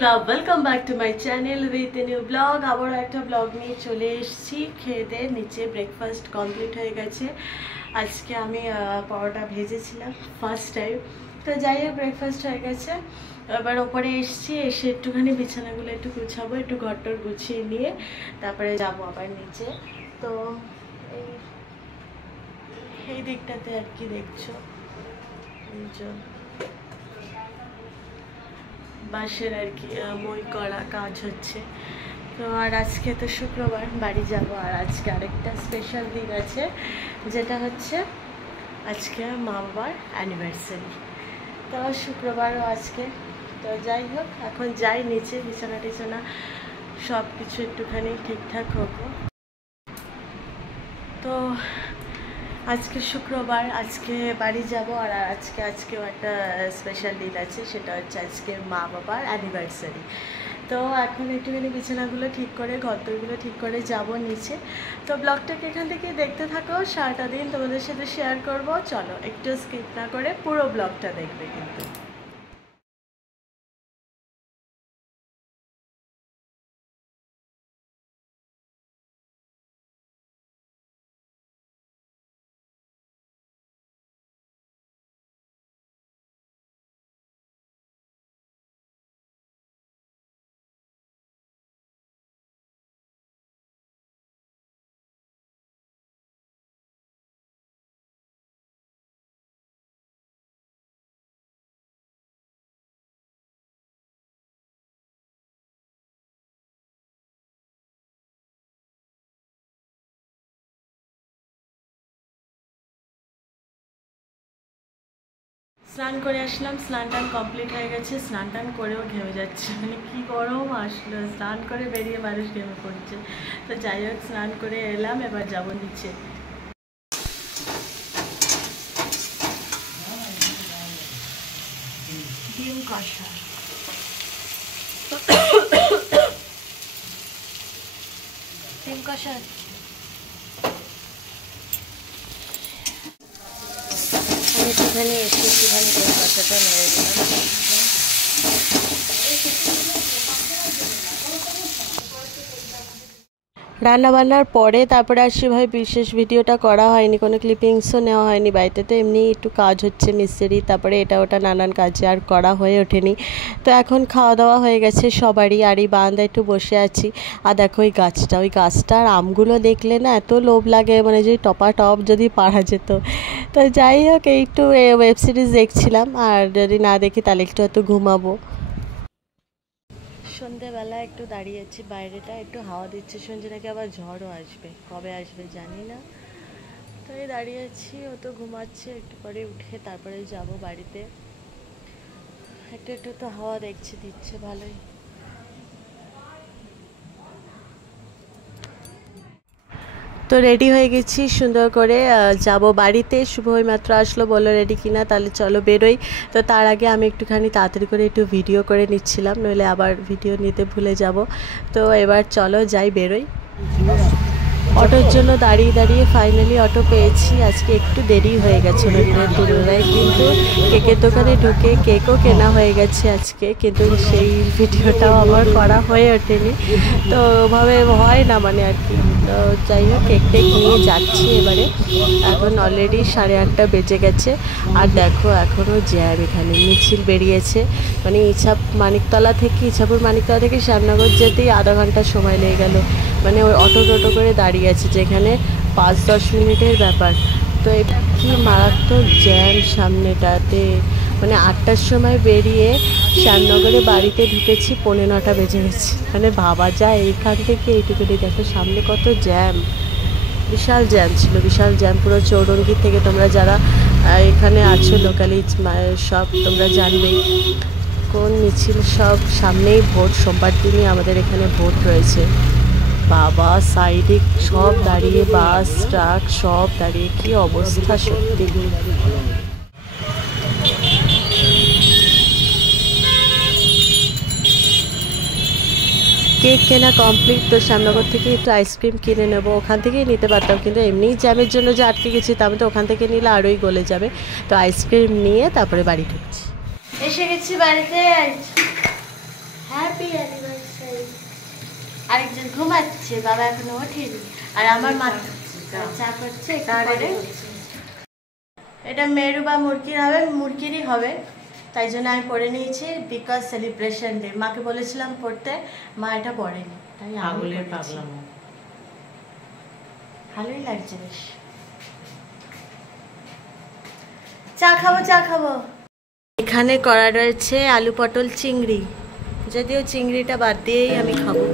বন্ধুরা welcome back to my channel with a new blog. আবার একটা ব্লগ নিয়ে চলে এসেছি। খেয়ে নিচে ব্রেকফাস্ট কমপ্লিট হয়ে গেছে। আজকে আমি পরোটা ভেজেছিলাম ফার্স্ট টাইম। তো যাই হোক ব্রেকফাস্ট হয়ে গেছে। এবার ওপরে এসেছি, এসে একটুখানি বিছানাগুলো একটু গুছাবো, একটু ঘরটর গুছিয়ে নিয়ে তারপরে যাবো আবার নিচে। তো এই দিকটাতে আর কি দেখছো, বাসের আর কি মই করা কাজ হচ্ছে। তো আর আজকে তো শুক্রবার, বাড়ি যাব। আর আজকে আরেকটা স্পেশাল দিন আছে, যেটা হচ্ছে আজকে মা বাবার অ্যানিভার্সারি। তো শুক্রবারও আজকে। তো যাই হোক, এখন যাই নিচে, বিছানা টিছানা সব কিছু একটুখানি ঠিকঠাক হোক। তো আজকে শুক্রবার, আজকে বাড়ি যাব। আর আজকেও একটা স্পেশাল দিন আছে, সেটা হচ্ছে আজকে মা বাবার অ্যানিভার্সারি। তো এখন একটুখানি বিছানাগুলো ঠিক করে, ঘরগুলো ঠিক করে যাব নিচে। তো ব্লগটাকে এখান থেকে দেখতে থাকো, সারাটা দিন তোমাদের সাথে শেয়ার করব। চলো, একটু স্কিপ না করে পুরো ব্লগটা দেখবে কিন্তু। স্নান করে আসলাম, স্নান টান কমপ্লিট হয়ে গেছে। স্নান টান করেও ঘেমে যাচ্ছে, মানে কি গরম আসলো। স্নান করে বেরিয়ে মানুষ ঘেমে পড়ছে। তো যাই হোক, স্নান করে এলাম, এবার যাবো নিচে। ডিম কষা, ডিম কষা একটুখানি এসে একটুখানি ডিম কষাটা নেড়ে দিলাম। রান্নাবান্নার পরে তারপরে আর সেভাবে বিশেষ ভিডিওটা করা হয়নি, কোনো ক্লিপিংসও নেওয়া হয়নি বাড়িতে। তো এমনি একটু কাজ হচ্ছে মিস্ত্রি, তারপরে এটা ওটা নানান কাজে আর করা হয়ে ওঠেনি। তো এখন খাওয়া দাওয়া হয়ে গেছে সবারই, আর এই বারান্দায় একটু বসে আছি। আর দেখো ওই গাছটার আমগুলো দেখলে না এত লোভ লাগে, মানে যে টপ যদি পারা যেত। তো যাই হোক, একটু ওয়েব সিরিজ দেখছিলাম, আর যদি না দেখি তাহলে একটু ঘুমাবো। সন্ধেবেলা একটু দাঁড়িয়েছি, বাইরেটা একটু হাওয়া দিচ্ছে, শুনছি নাকি আবার ঝড়ও আসবে, কবে আসবে জানি না। তো এই দাঁড়িয়েছি, ও তো ঘুমাচ্ছে, একটু পরে উঠে তারপরে যাব বাড়িতে। একটু তো হাওয়া দিচ্ছে ভালোই। তো রেডি হয়ে গেছি সুন্দর করে, যাব বাড়িতে। শুভ মাত্র আসলো, বললো রেডি কিনা, তাহলে চলো বেরোই। তো তার আগে আমি একটুখানি তাড়াতাড়ি করে একটু ভিডিও করে নিচ্ছিলাম, নইলে আবার ভিডিও নিতে ভুলে যাব। তো এবার চলো যাই, বেরোই। অটোর জন্য দাঁড়িয়ে ফাইনালি অটো পেয়েছি। আজকে একটু দেরি হয়ে গেছে দিনের তুলনায়, কিন্তু কেকের দোকানে ঢুকে কেকও কেনা হয়ে গেছে আজকে, কিন্তু সেই ভিডিওটাও আমার করা হয়ে ওঠেনি। তো ওভাবে হয় না মানে আর কি। তো যাই হোক, কেক নিয়ে যাচ্ছি এবারে। এখন অলরেডি 8:30 বেজে গেছে। আর দেখো এখনও জ্যাম, এখানে মিছিল বেরিয়েছে। মানে ইছাপুর মানিকতলা থেকে শ্যামনগর যেতেই আধা ঘন্টা সময় লেগে গেল। মানে ওই অটো করে দাঁড়িয়ে আছে, যেখানে 5-10 মিনিটের ব্যাপার। তো এটা কি মারাত্মক জ্যাম সামনেটাতে। মানে 8টার সময় বেরিয়ে শ্যামনগরে বাড়িতে ঢুকেছি, 9:45 বেজে গেছে। মানে ভাবা যায় এইখান থেকে এইটুকুনি, দেখো সামনে কত জ্যাম। বিশাল জ্যাম ছিল, বিশাল জ্যাম পুরো চৌরঙ্গি থেকে। তোমরা যারা এখানে আছো লোকালি, সব তোমরা জানবেই কোন মিছিল। সব সামনেই ভোট, সোমবার দিনই আমাদের এখানে ভোট রয়েছে। বাবা, সাইডে সব দাঁড়িয়ে, বাস ট্রাক সব দাঁড়িয়ে, কি অবস্থা সত্যি। কেক কেনা কমপ্লিট। তো শ্যামনগর থেকে একটু আইসক্রিম কিনে নেবো, ওখান থেকেই নিতে পারতাম, কিন্তু এমনি জ্যামের জন্য যে আটকে গেছি, তা আমি তো ওখান থেকে নিলে আরোই গলে যাবে। তো আইসক্রিম নিয়ে তারপরে বাড়ি ঢুকছি। এসে গেছি বাড়িতে। Happy anniversary. আরেকজন ঘুমাচ্ছে, বাবা এখনো ওঠেনি, আর আমার মা চা করছে। এটা মেরু বা মুরগির হবে, মুরগিরই হবে, তাই জন্য আমি পরে নিয়েছি বিকজ সেলিব্রেশন ডে। মাকে বলেছিলাম পড়তে, মা এটা পড়েনি, তাই ভালোই লাগছে বেশ। চা খাবো, চা খাবো। এখানে করা রয়েছে আলু পটল চিংড়ি, যদিও চিংড়িটা বাদ দিয়েই আমি খাবো।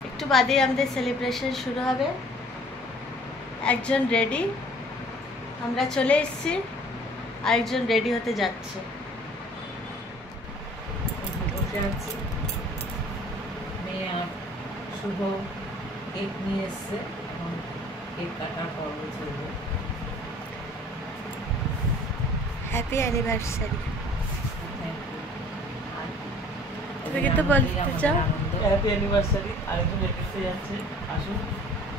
একটু বাদেই আমাদের সেলিব্রেশন শুরু হবে। একজন রেডি, আমরা চলে এসেছি, আরেকজন রেডি হতে যাচ্ছে। বসে আছি, মেয়ে আর শুভ কেক নিয়ে এসছে, এখন কেক কাটার পর্ব চলবে। Happy anniversary. তুমি কিন্তু বলতে চাও হ্যাপি অ্যানিভার্সারি। আরেকজন রেডি যাচ্ছে, আসুন,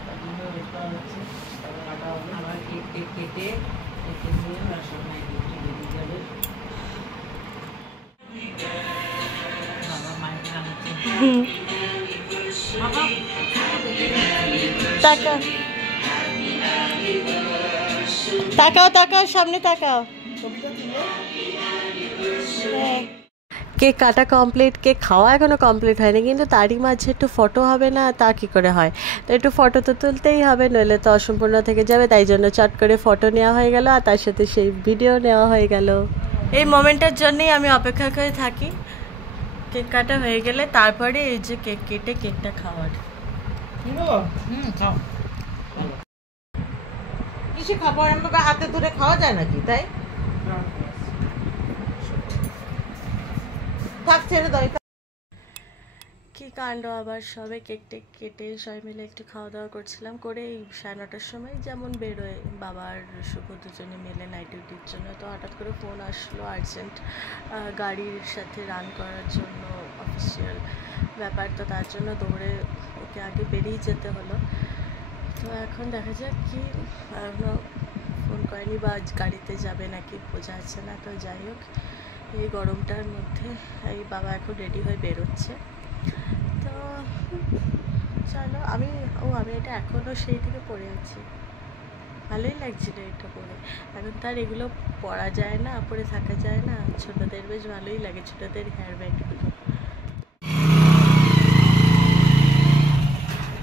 তার জন্য ওয়েট করা হচ্ছে। তারপর কাটা হবে, আবার কেক কেটে কেটে নিয়ে আর সময় কেকটি বেরিয়ে যাবে। বাবা মায়ের আনছে, বাবা তাকাও তাকাও তাকাও, সামনে তাকাও। হ্যাঁ, কেক কাটা কমপ্লিট, কেক খাওয়া এখনো কমপ্লিট হয়নি, কিন্তু তারই মাঝে একটু ফটো হবে না, তা কি করে হয়? তো একটু ফটো তো তুলতেই হবে, নইলে তো অসম্পূর্ণ থেকে যাবে। তাই জন্য চট করে ফটো নেওয়া হয়ে গেল, আর তার সাথে সেই ভিডিও নেওয়া হয়ে গেল। এই মোমেন্টের জন্যই আমি অপেক্ষা করে থাকি, কেক কাটা হয়ে গেলে তারপরে এই যে কেক কেটে কেকটা খাওয়ার। খাও কিসে খাবার আমাকে হাতে ধরে খাওয়া যায় নাকি? তাই থাক, ছেড়ে দাও। কি কাণ্ড আবার, সবে কেক টেক কেটে সবাই মিলে একটু খাওয়া দাওয়া করছিলাম, করে এই 9:30টার সময় যেমন বেরোয় বাবার শুভ দুজনে মিলে নাইট ডিউটির জন্য। তো হঠাৎ করে ফোন আসলো আর্জেন্ট, গাড়ির সাথে রান করার জন্য, অফিসিয়াল ব্যাপার, তো তার জন্য দৌড়ে ওকে আগে বেরিয়ে যেতে হলো। তো এখন দেখা যাক কি, এখনও ফোন করেনি বা গাড়িতে যাবে নাকি বোঝা যাচ্ছে না। তো যাই হোক, এই গরমটার মধ্যে এই বাবা এখন রেডি হয়ে বেরোচ্ছে। তো চলো, আমি এটা এখনও সেই থেকে পরে আছি, ভালোই লাগছিল এটা পরে। এখন তার এগুলো পরা যায় না, পরে থাকা যায় না, ছোটোদের বেশ ভালোই লাগে, ছোটোদের হেয়ার ব্যান্ডগুলো।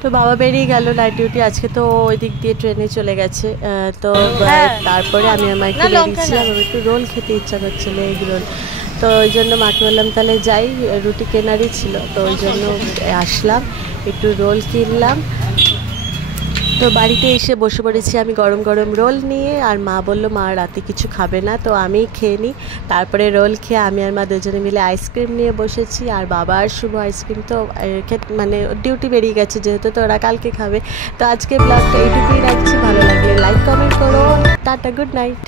তো বাবা বেরিয়ে গেল নাইট ডিউটি, আজকে তো ওই দিক দিয়ে ট্রেনে চলে গেছে। তো তারপরে আমি আমার একটু বেরিয়েছিলাম, আমি একটু রোল খেতে ইচ্ছা করছিল, এগ রোল। তো ওই জন্য মাকে বললাম তাহলে যাই, রুটি কেনারই ছিল, তো ওই জন্য আসলাম, একটু রোল কিনলাম। তো বাড়িতে এসে বসে পড়েছি আমি গরম গরম রোল নিয়ে, আর মা বলল মা রাতে কিছু খাবে না, তো আমি খেয়ে নিই। তারপরে রোল খেয়ে আমি আর মা দুজনে মিলে আইসক্রিম নিয়ে বসেছি, আর বাবা আর শুভ আইসক্রিম তো মানে ডিউটি বেরিয়ে গেছে যেহেতু, তো ওরা কালকে খাবে। তো আজকে ব্লগটা এইটুকুই রাখছি, ভালো লাগলে লাইক কমেন্ট করো, টাটা, গুড নাইট।